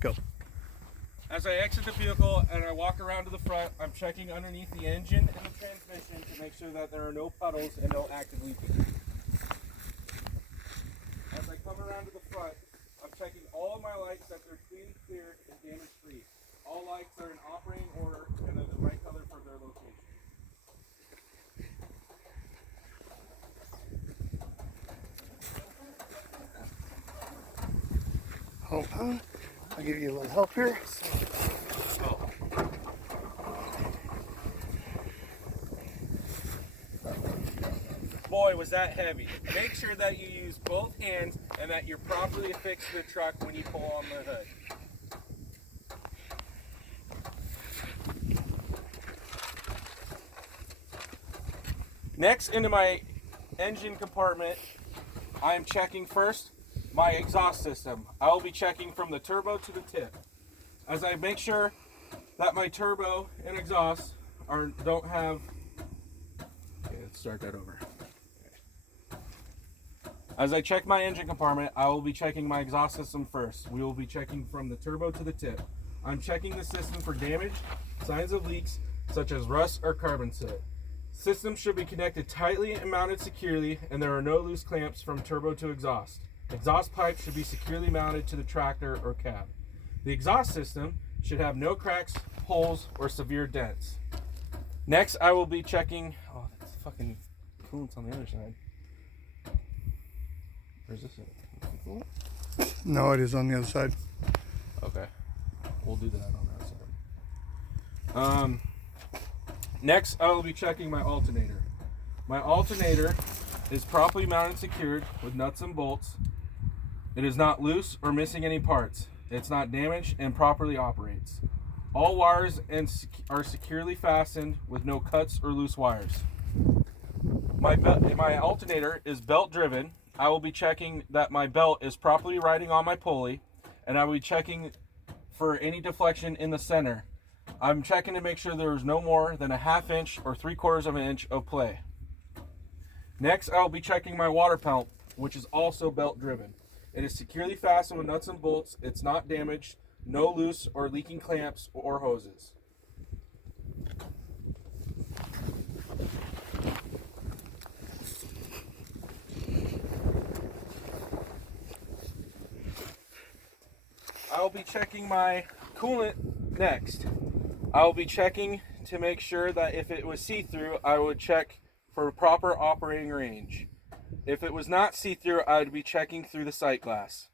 Go. As I exit the vehicle and I walk around to the front, I'm checking underneath the engine and the transmission to make sure that there are no puddles and no active leaking. As I come around to the front, I'm checking all of my lights that they're clean, clear, and damage-free. All lights are in operating order and they're the right color for their location. Hold on. I'll give you a little help here. Boy, was that heavy. Make sure that you use both hands and that you're properly affixed to the truck when you pull on the hood. Next, into my engine compartment, I am checking first my exhaust system. I will be checking from the turbo to the tip. As I make sure that my turbo and exhaust don't have... Okay, let's start that over. As I check my engine compartment, I will be checking my exhaust system first. We will be checking from the turbo to the tip. I'm checking the system for damage, signs of leaks, such as rust or carbon soot. System should be connected tightly and mounted securely, and there are no loose clamps from turbo to exhaust. Exhaust pipes should be securely mounted to the tractor or cab. The exhaust system should have no cracks, holes, or severe dents. Next, I will be checking... Oh, that's fucking coolant's on the other side. Where's this at? No, it is on the other side. Okay. We'll do that on that side. Next, I will be checking my alternator. My alternator is properly mounted and secured with nuts and bolts. It is not loose or missing any parts. It's not damaged and properly operates. All wires are securely fastened with no cuts or loose wires. My alternator is belt driven. I will be checking that my belt is properly riding on my pulley, and I will be checking for any deflection in the center. I'm checking to make sure there is no more than a 1/2 inch or 3/4 of an inch of play. Next, I will be checking my water pump, which is also belt driven. It is securely fastened with nuts and bolts. It's not damaged, no loose or leaking clamps or hoses. I will be checking my coolant next. I will be checking to make sure that if it was see-through, I would check for proper operating range. If it was not see-through, I would be checking through the sight glass.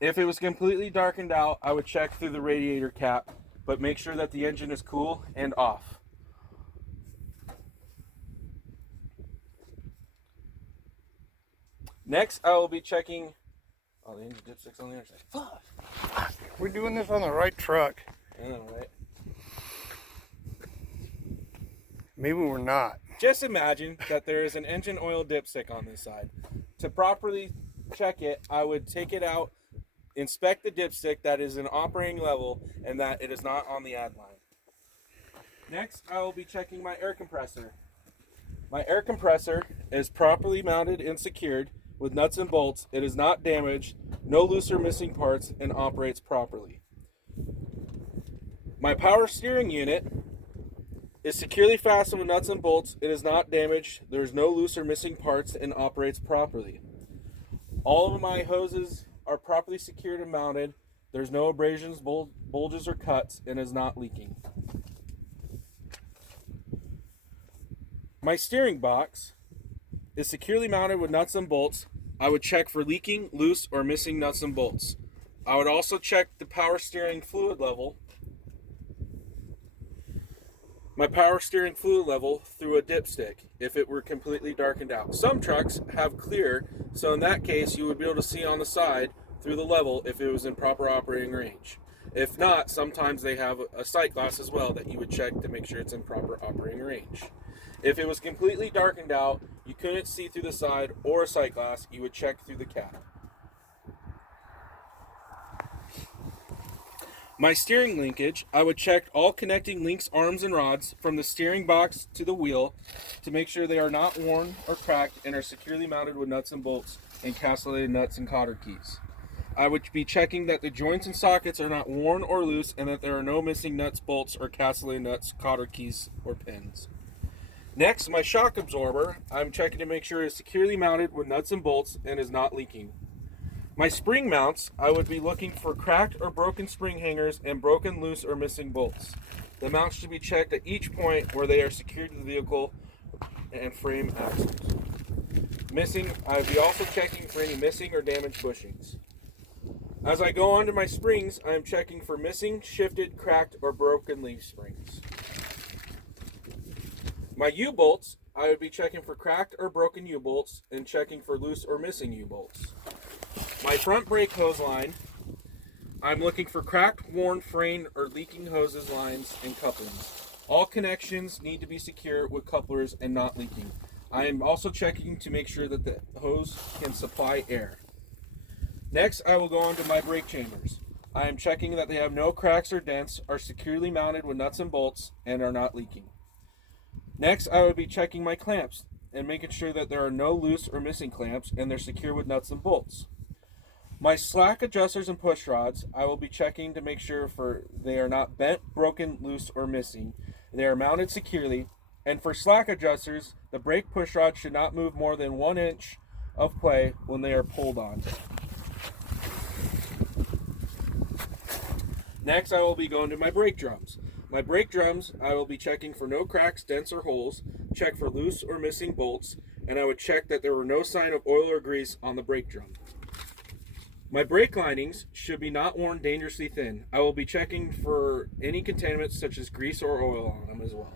If it was completely darkened out, I would check through the radiator cap, but make sure that the engine is cool and off. Next, I will be checking... Oh, the engine dipstick's on the other side. Fuck! We're doing this on the right truck. I know, right? Maybe we're not. Just imagine that there is an engine oil dipstick on this side. To properly check it, I would take it out, inspect the dipstick that is in operating level, and that it is not on the add line. Next, I will be checking my air compressor. My air compressor is properly mounted and secured with nuts and bolts. It is not damaged, no loose or missing parts, and operates properly. My power steering unit is securely fastened with nuts and bolts. It is not damaged. There's no loose or missing parts and operates properly. All of my hoses are properly secured and mounted. There's no abrasions, bulges, or cuts, and is not leaking. My steering box is securely mounted with nuts and bolts. I would check for leaking, loose, or missing nuts and bolts. I would also check the power steering fluid level. My power steering fluid level through a dipstick if it were completely darkened out. Some trucks have clear, so in that case you would be able to see on the side through the level if it was in proper operating range. If not, sometimes they have a sight glass as well that you would check to make sure it's in proper operating range. If it was completely darkened out, you couldn't see through the side or a sight glass, you would check through the cap. My steering linkage, I would check all connecting links, arms, and rods from the steering box to the wheel to make sure they are not worn or cracked and are securely mounted with nuts and bolts and castellated nuts and cotter keys. I would be checking that the joints and sockets are not worn or loose and that there are no missing nuts, bolts, or castellated nuts, cotter keys, or pins. Next, my shock absorber, I'm checking to make sure it is securely mounted with nuts and bolts and is not leaking. My spring mounts, I would be looking for cracked or broken spring hangers and broken, loose, or missing bolts. The mounts should be checked at each point where they are secured to the vehicle and frame axles. I would be also checking for any missing or damaged bushings. As I go on to my springs, I am checking for missing, shifted, cracked, or broken leaf springs. My U-bolts, I would be checking for cracked or broken U-bolts and checking for loose or missing U-bolts. My front brake hose line, I'm looking for cracked, worn, frayed, or leaking hoses, lines, and couplings. All connections need to be secure with couplers and not leaking. I am also checking to make sure that the hose can supply air. Next, I will go on to my brake chambers. I am checking that they have no cracks or dents, are securely mounted with nuts and bolts, and are not leaking. Next, I will be checking my clamps and making sure that there are no loose or missing clamps and they're secure with nuts and bolts. My slack adjusters and push rods, I will be checking to make sure they are not bent, broken, loose, or missing. They are mounted securely. And for slack adjusters, the brake push rod should not move more than 1 inch of play when they are pulled on. Next, I will be going to my brake drums. My brake drums, I will be checking for no cracks, dents, or holes, check for loose or missing bolts, and I would check that there were no sign of oil or grease on the brake drum. My brake linings should be not worn dangerously thin. I will be checking for any contaminants such as grease or oil on them as well.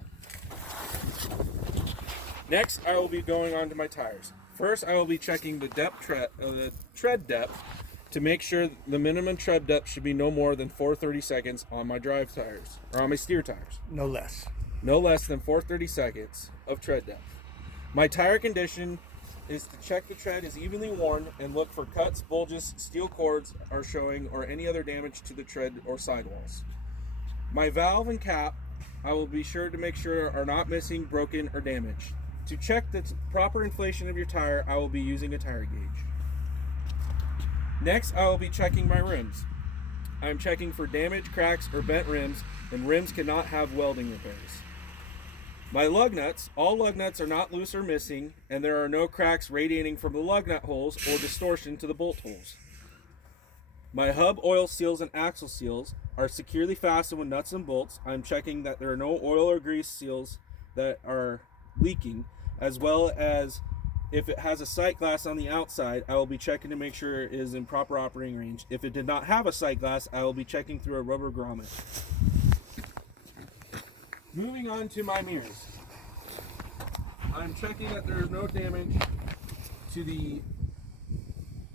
Next, I will be going on to my tires. First, I will be checking the tread depth to make sure the minimum tread depth should be no more than 4/32 on my drive tires, or on my steer tires. No less. No less than 4/32 of tread depth. My tire condition is to check the tread is evenly worn and look for cuts, bulges, steel cords are showing, or any other damage to the tread or sidewalls. My valve and cap, I will be sure to make sure are not missing, broken, or damaged. To check the proper inflation of your tire, I will be using a tire gauge. Next, I will be checking my rims. I'm checking for damaged, cracks, or bent rims, and rims cannot have welding repairs. My lug nuts, all lug nuts are not loose or missing, and there are no cracks radiating from the lug nut holes or distortion to the bolt holes. My hub oil seals and axle seals are securely fastened with nuts and bolts. I'm checking that there are no oil or grease seals that are leaking, as well as if it has a sight glass on the outside, I will be checking to make sure it is in proper operating range. If it did not have a sight glass, I will be checking through a rubber grommet. Moving on to my mirrors. I'm checking that there is no damage to the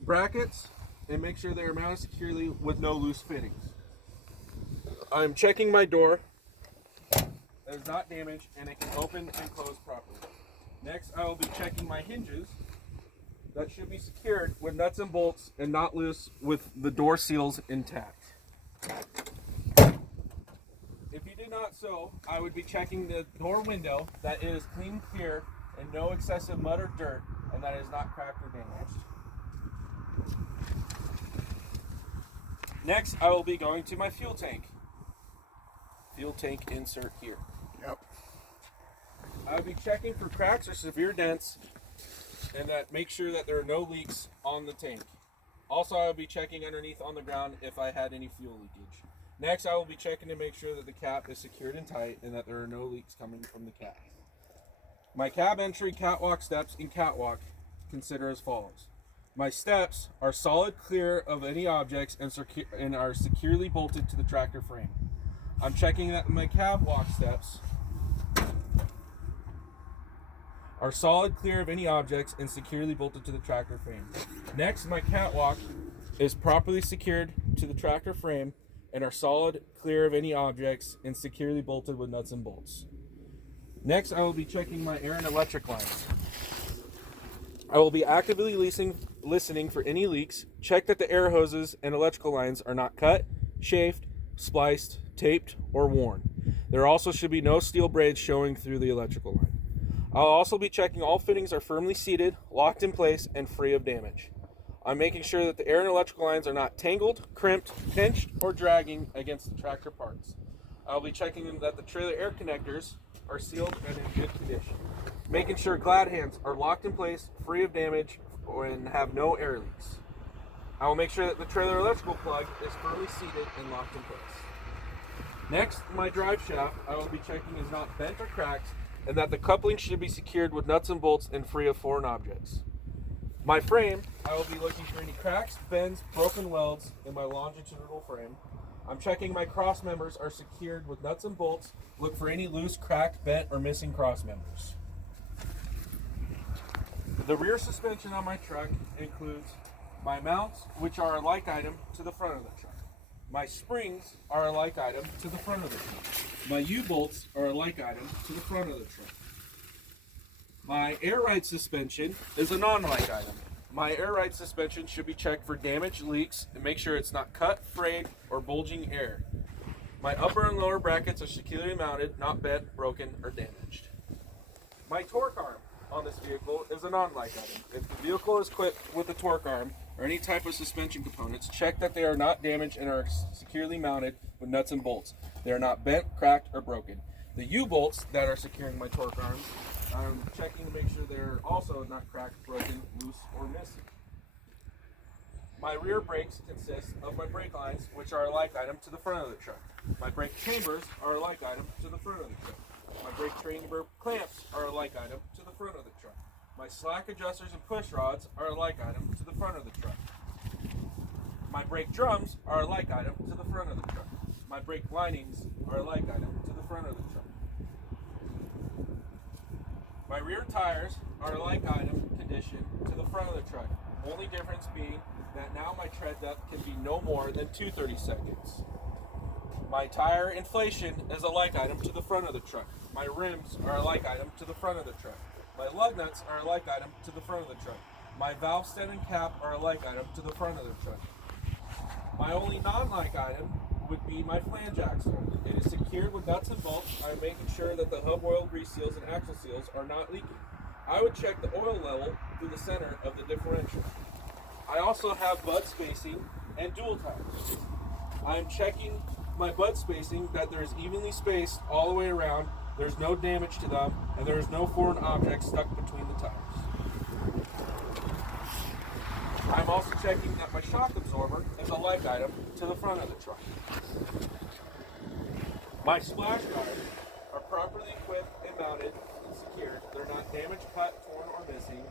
brackets and make sure they are mounted securely with no loose fittings. I'm checking my door that is not damaged and it can open and close properly. Next, I will be checking my hinges that should be secured with nuts and bolts and not loose with the door seals intact. If you did not so, I would be checking the door window that is clean, clear, and no excessive mud or dirt, and that is not cracked or damaged. Next, I will be going to my fuel tank. Fuel tank insert here. Yep. I will be checking for cracks or severe dents and that make sure that there are no leaks on the tank. Also, I will be checking underneath on the ground if I had any fuel leakage. Next, I will be checking to make sure that the cap is secured and tight and that there are no leaks coming from the cap. My cab entry, catwalk steps, and catwalk consider as follows. My steps are solid clear of any objects and are securely bolted to the tractor frame. I'm checking that my catwalk steps are solid clear of any objects and securely bolted to the tractor frame. Next, my catwalk is properly secured to the tractor frame and are solid clear of any objects and securely bolted with nuts and bolts. Next, I will be checking my air and electric lines. I will be actively listening for any leaks, check that the air hoses and electrical lines are not cut, chafed, spliced, taped, or worn. There also should be no steel braids showing through the electrical line. I'll also be checking all fittings are firmly seated, locked in place, and free of damage. I'm making sure that the air and electrical lines are not tangled, crimped, pinched, or dragging against the tractor parts. I'll be checking that the trailer air connectors are sealed and in good condition. Making sure glad hands are locked in place, free of damage, and have no air leaks. I will make sure that the trailer electrical plug is firmly seated and locked in place. Next, my drive shaft I will be checking is not bent or cracked, and that the coupling should be secured with nuts and bolts and free of foreign objects. My frame, I will be looking for any cracks, bends, broken welds in my longitudinal frame. I'm checking my cross members are secured with nuts and bolts. Look for any loose, cracked, bent, or missing cross members. The rear suspension on my truck includes my mounts, which are a like item to the front of the truck. My springs are a like item to the front of the truck. My U-bolts are a like item to the front of the truck. My air ride suspension is a non-like item. My air ride suspension should be checked for damage, leaks, and make sure it's not cut, frayed, or bulging air. My upper and lower brackets are securely mounted, not bent, broken, or damaged. My torque arm on this vehicle is a non-like item. If the vehicle is equipped with a torque arm or any type of suspension components, check that they are not damaged and are securely mounted with nuts and bolts. They are not bent, cracked, or broken. The U-bolts that are securing my torque arms, I'm checking to make sure they're also not cracked, broken, loose, or missing. My rear brakes consist of my brake lines, which are a like item to the front of the truck. My brake chambers are a like item to the front of the truck. My brake chamber clamps are a like item to the front of the truck. My slack adjusters and push rods are a like item to the front of the truck. My brake drums are a like item to the front of the truck. My brake linings are a like item to the front of the truck. My rear tires are a like item condition to the front of the truck. Only difference being that now my tread depth can be no more than 230 seconds. My tire inflation is a like item to the front of the truck. My rims are a like item to the front of the truck. My lug nuts are a like item to the front of the truck. My valve stem and cap are a like item to the front of the truck. My only non-like item would be my flange axle. It is secured with nuts and bolts. I'm making sure that the hub oil grease seals and axle seals are not leaking. I would check the oil level through the center of the differential. I also have bud spacing and dual tires. I'm checking my bud spacing that there is evenly spaced all the way around, there's no damage to them, and there is no foreign objects stuck between the tires. I'm also checking that my shock absorber is a like item to the front of the truck. My splash guards are properly equipped and mounted and secured. They're not damaged, cut, torn, or missing.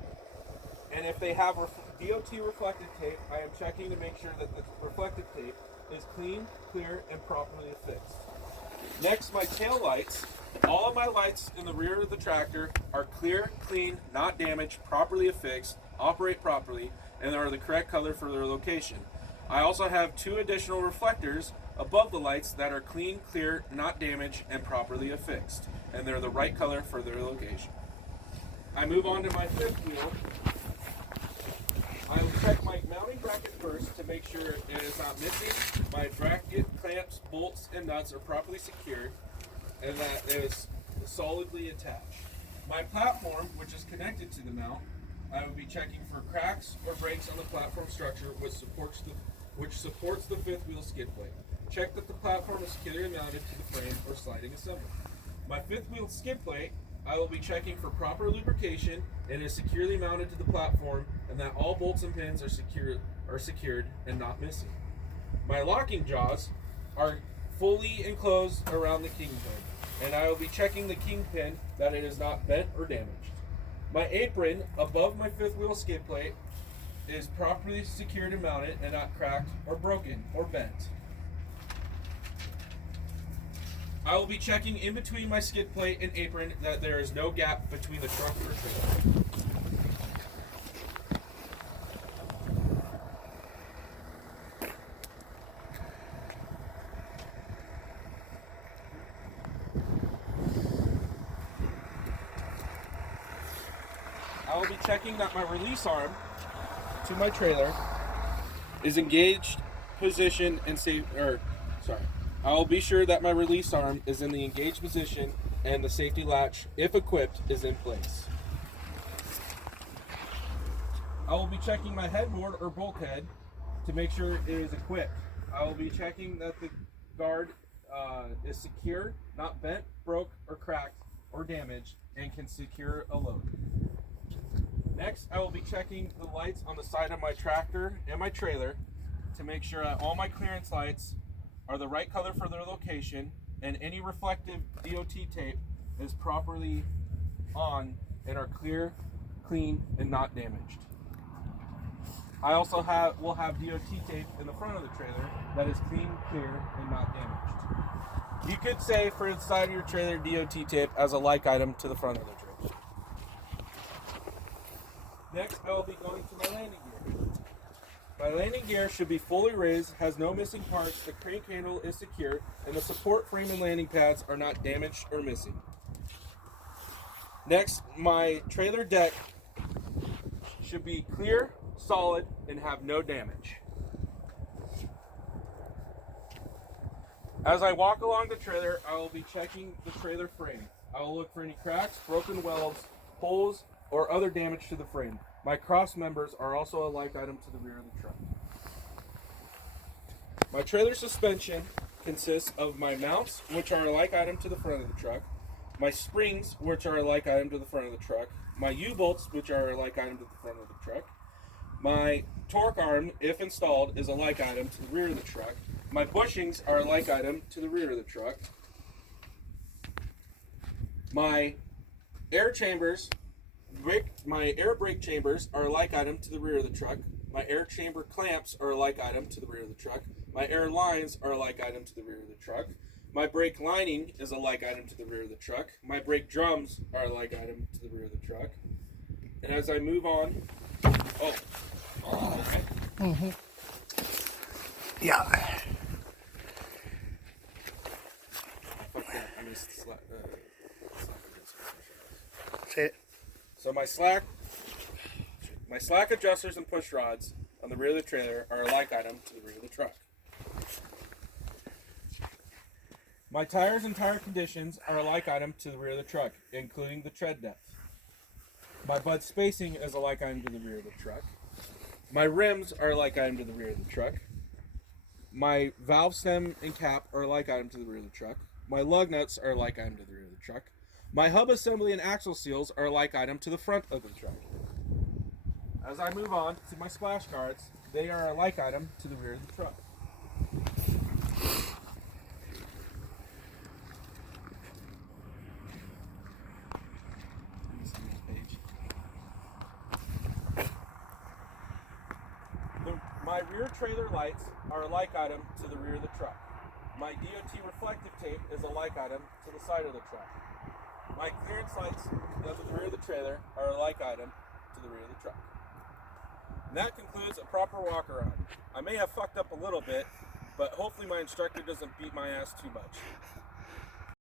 And if they have DOT reflective tape, I am checking to make sure that the reflective tape is clean, clear, and properly affixed. Next, my tail lights. All of my lights in the rear of the tractor are clear, clean, not damaged, properly affixed, operate properly, and are the correct color for their location. I also have 2 additional reflectors above the lights that are clean, clear, not damaged, and properly affixed, and they're the right color for their location. I move on to my fifth wheel. I will check my mounting bracket first to make sure it is not missing. My bracket, clamps, bolts, and nuts are properly secured and that it is solidly attached. My platform, which is connected to the mount, I will be checking for cracks or breaks on the platform structure which supports the fifth wheel skid plate. Check that the platform is securely mounted to the frame or sliding assembly. My fifth wheel skid plate, I will be checking for proper lubrication and is securely mounted to the platform, and that all bolts and pins are secured and not missing. My locking jaws are fully enclosed around the kingpin, and I will be checking the kingpin that it is not bent or damaged. My apron above my fifth wheel skid plate is properly secured and mounted and not cracked or broken or bent. I will be checking in between my skid plate and apron that there is no gap between the trunk or trailer. I will be checking that my release arm to my trailer is engaged, position, and I will be sure that my release arm is in the engaged position and the safety latch, if equipped, is in place. I will be checking my headboard or bulkhead to make sure it is equipped. I will be checking that the guard is secure, not bent, broke, or cracked, or damaged, and can secure a load. Next, I will be checking the lights on the side of my tractor and my trailer to make sure that all my clearance lights are the right color for their location and any reflective DOT tape is properly on and are clear, clean, and not damaged. I also will have DOT tape in the front of the trailer that is clean, clear, and not damaged. You could say for the side of your trailer DOT tape as a like item to the front of the trailer. Next, I will be going to my landing gear. My landing gear should be fully raised, has no missing parts, the crank handle is secure, and the support frame and landing pads are not damaged or missing. Next, my trailer deck should be clear, solid, and have no damage. As I walk along the trailer, I will be checking the trailer frame. I will look for any cracks, broken welds, holes, or other damage to the frame. My cross members are also a like item to the rear of the truck. My trailer suspension consists of my mounts, which are a like item to the front of the truck, my springs, which are a like item to the front of the truck, my U-bolts, which are a like item to the front of the truck, my torque arm, if installed, is a like item to the rear of the truck, my bushings are a like item to the rear of the truck, my air chambers, my air brake chambers are a like item to the rear of the truck. My air chamber clamps are a like item to the rear of the truck. My air lines are a like item to the rear of the truck. My brake lining is a like item to the rear of the truck. My brake drums are a like item to the rear of the truck. And as I move on, okay. Yeah. I fucked up. I missed the slack adjusters. Say it. So my slack adjusters and push rods on the rear of the trailer are a like item to the rear of the truck. My tires and tire conditions are a like item to the rear of the truck, including the tread depth. My bud spacing is a like item to the rear of the truck. My rims are a like item to the rear of the truck. My valve stem and cap are a like item to the rear of the truck. My lug nuts are a like item to the rear of the truck. My hub assembly and axle seals are a like item to the front of the truck. As I move on to my splash guards, they are a like item to the rear of the truck. My rear trailer lights are a like item to the rear of the truck. My DOT reflective tape is a like item to the side of the truck. My clearance lights at the rear of the trailer are a like item to the rear of the truck. And that concludes a proper walk around. I may have fucked up a little bit, but hopefully my instructor doesn't beat my ass too much.